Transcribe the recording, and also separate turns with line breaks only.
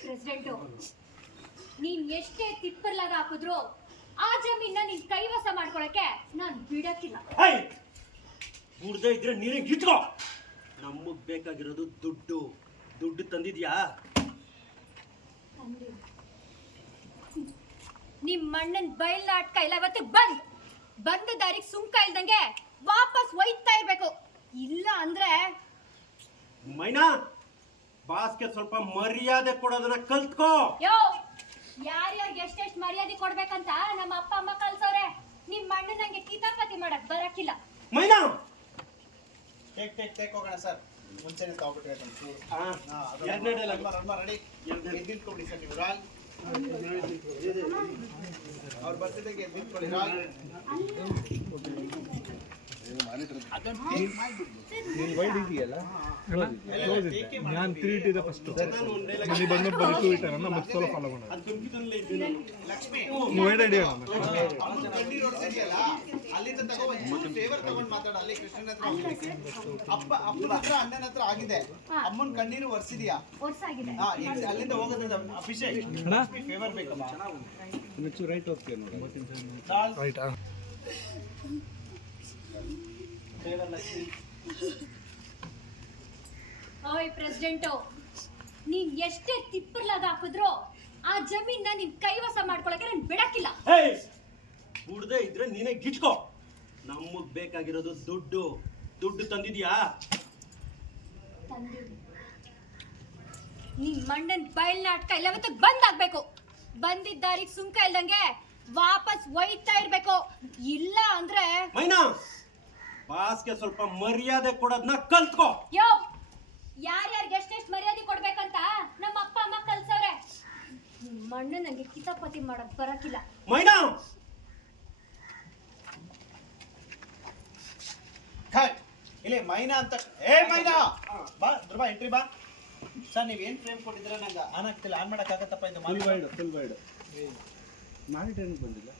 President ನೀನ್ ಎಷ್ಟೇ ತಿಪ್ಪರ್ಲಾಗ ಹಾಕಿದ್ರು ಆ ಜಮೀನ ನಿನ್ ಕೈವಸ ಮಾಡ್ಕೊಳಕ್ಕೆ ನಾನ್ ಬಿಡಕ್ಕಿಲ್ಲ.
ಹೈ! ದುಡ್ದೇ ಇದ್ರೆ ನೀನೇ ಇಟ್ಕೋ ನಮಗ್ ಬೇಕಾಗಿರೋದು ದುಡ್ಡು. ದುಡ್ಡು ತಂದಿದ್ಯಾ?
ತಂದೆ. ನಿಮ್ ಮಣ್ಣನ್ ಬಯಲ್ ನಾಟಕ ಇಲ್ಲ ಇವತ್ತು ಬಂದ್. ಬಂದ ದಾರಿಗೆ ಸುಂಕ ಇಲ್ದಂಗೆ ವಾಪಸ್ ಒಯ್ತಾ ಇರ್ಬೇಕು. ಇಲ್ಲ ಅಂದ್ರೆ
ಮೈನಾ! ಬಾಸ್ಗೆ ಸ್ವಲ್ಪ ಮರ್ಯಾದೆ ಕೊಡೋದನ್ನ ಕಲ್ತ್ಕೋ.
ಯೋ ಯಾರ್ಯಾರಿಗೆ ಎಷ್ಟೆಷ್ಟು ಮರ್ಯಾದೆ ಕೊಡ್ಬೇಕಂತ ನಮ್ಮ ಅಪ್ಪ ಅಮ್ಮ ಕಲ್ಸವ್ರೆ. ನಿಮ್ ಮಣ್ಣು ನಂಗೆ ಕಿತಾಪತಿ ಮಾಡಕ್ ಬರಕಿಲ್ಲ.
ಮೈನಾ!
ಟೇಕ್ ಟೇಕ್ ಟೇಕ್ ಹೋಗೋಣ ಸರ್. ಮುಂಚೆನೆ ರೆಡಿ ನಿಂತ್ಕೊಂಡಿ ಸರ್ ನೀವು ರಾಲ್ ಅವ್ರು ಬರ್ತಿದ್ದಾಗೆ ನಿಂತ್ಕೊಳ್ಳಿ ರಾಲ್
ಅದನ್ನ
ನೀನು ಬೈದಿದೆಯಲ್ಲ ನಾನು
ತ್ರೀ ಇಟ್ಟಿದ್ದೆ ಫಸ್ಟ್ ಇಲ್ಲಿ ಬಂದು ಅಪ್ಪ ಹತ್ರ ಅಣ್ಣನ ಹತ್ರ ಆಗಿದೆ ಅಮ್ಮನ ಕಣ್ಣೀರು ಒರೆಸಿದ್ಯಾ ಅಲ್ಲಿಂದ ಹೋಗೋದ್ರಿಂದ ಅಭಿಷೇಕ್ ಫೇವರ್ ಬೇಕಮ್ಮ
ರೈಟ್ ಓಕೆ ನೋಡಿ?
ಓಯ್ ಪ್ರೆಸಿಡೆಂಟು ನೀನ್ ಎಷ್ಟೇ ತಿಪ್ಪರ್ಲಾದ ಹಾಕಿದ್ರು ಆ ಜಮೀನ ನಿನ್ ಕೈವಸ ಮಾಡ್ಕೊಳಕ್ಕೆ ನಾನು ಬಿಡಕ್ಕಿಲ್ಲ.
ಹೇ ದುಡ್ದೇ ಇದ್ರೆ ನೀನೇ ಗಿಟ್ಕೋ ನಮಗ್ ಬೇಕಾಗಿರೋದು ದುಡ್ಡು. ದುಡ್ಡು ತಂದಿದ್ಯಾ?
ತಂದಿದ್ದೀನಿ. ನಿನ್ ಮಣ್ಣನ್ ಬಯಲ್ ನಾಟಕ ಎಲ್ಲವತ್ತು ಬಂದ್ ಆಗ್ಬೇಕು ಬಂದಿದ್ದ ದಾರಿಗೆ ಸುಂಕ ಇಲ್ದಂಗೆ ವಾಪಸ್ ಒಯ್ತಾ ಇರ್ಬೇಕು. ಇಲ್ಲ ಅಂದ್ರೆ
ಮೈನಾ ಬಾಸ್ಗೆ ಸ್ವಲ್ಪ ಮರ್ಯಾದೆ ಕೊಡೋದನ್ನ ಕಲ್ತ್ಕೋ.
ಯೋ ಯಾರ್ಯಾರಿಗೆ ಎಷ್ಟೆಷ್ಟು ಮರ್ಯಾದೆ ಕೊಡ್ಬೇಕಂತ ನಮ್ಮ ಅಪ್ಪ ಅಮ್ಮ ಕಲ್ಸವ್ರೆ. ಮಣ್ಣು ನಂಗೆ ಕಿತಾಪತಿ ಮಾಡಕ್ ಬರಕಿಲ್ಲ.
ಮೈನಾ
ಕಟ್ ಇಲ್ಲಿ ಮೈನಾ ಅಂತ ಏ ಮೈನಾ! ಬಾ ಧ್ರುವ ಎಂಟ್ರಿ ಬಾ. ಸರ್ ನೀವ್ ಏನ್ ಫ್ರೇಮ್ ಕೊಟ್ಟಿದ್ರೆ ನಂಗೆ ಆನ್ ಆಗ್ತಿಲ್ಲ. ಆನ್ ಮಾಡಕ್ ಆಗತ್ತಪ್ಪ ಇದು
ಫುಲ್
ಮಾಡಿ
ವೈಡ್ ಫುಲ್ ವೈಡ್ ಮಾಡಿ ಬಂದಿಲ್ಲ?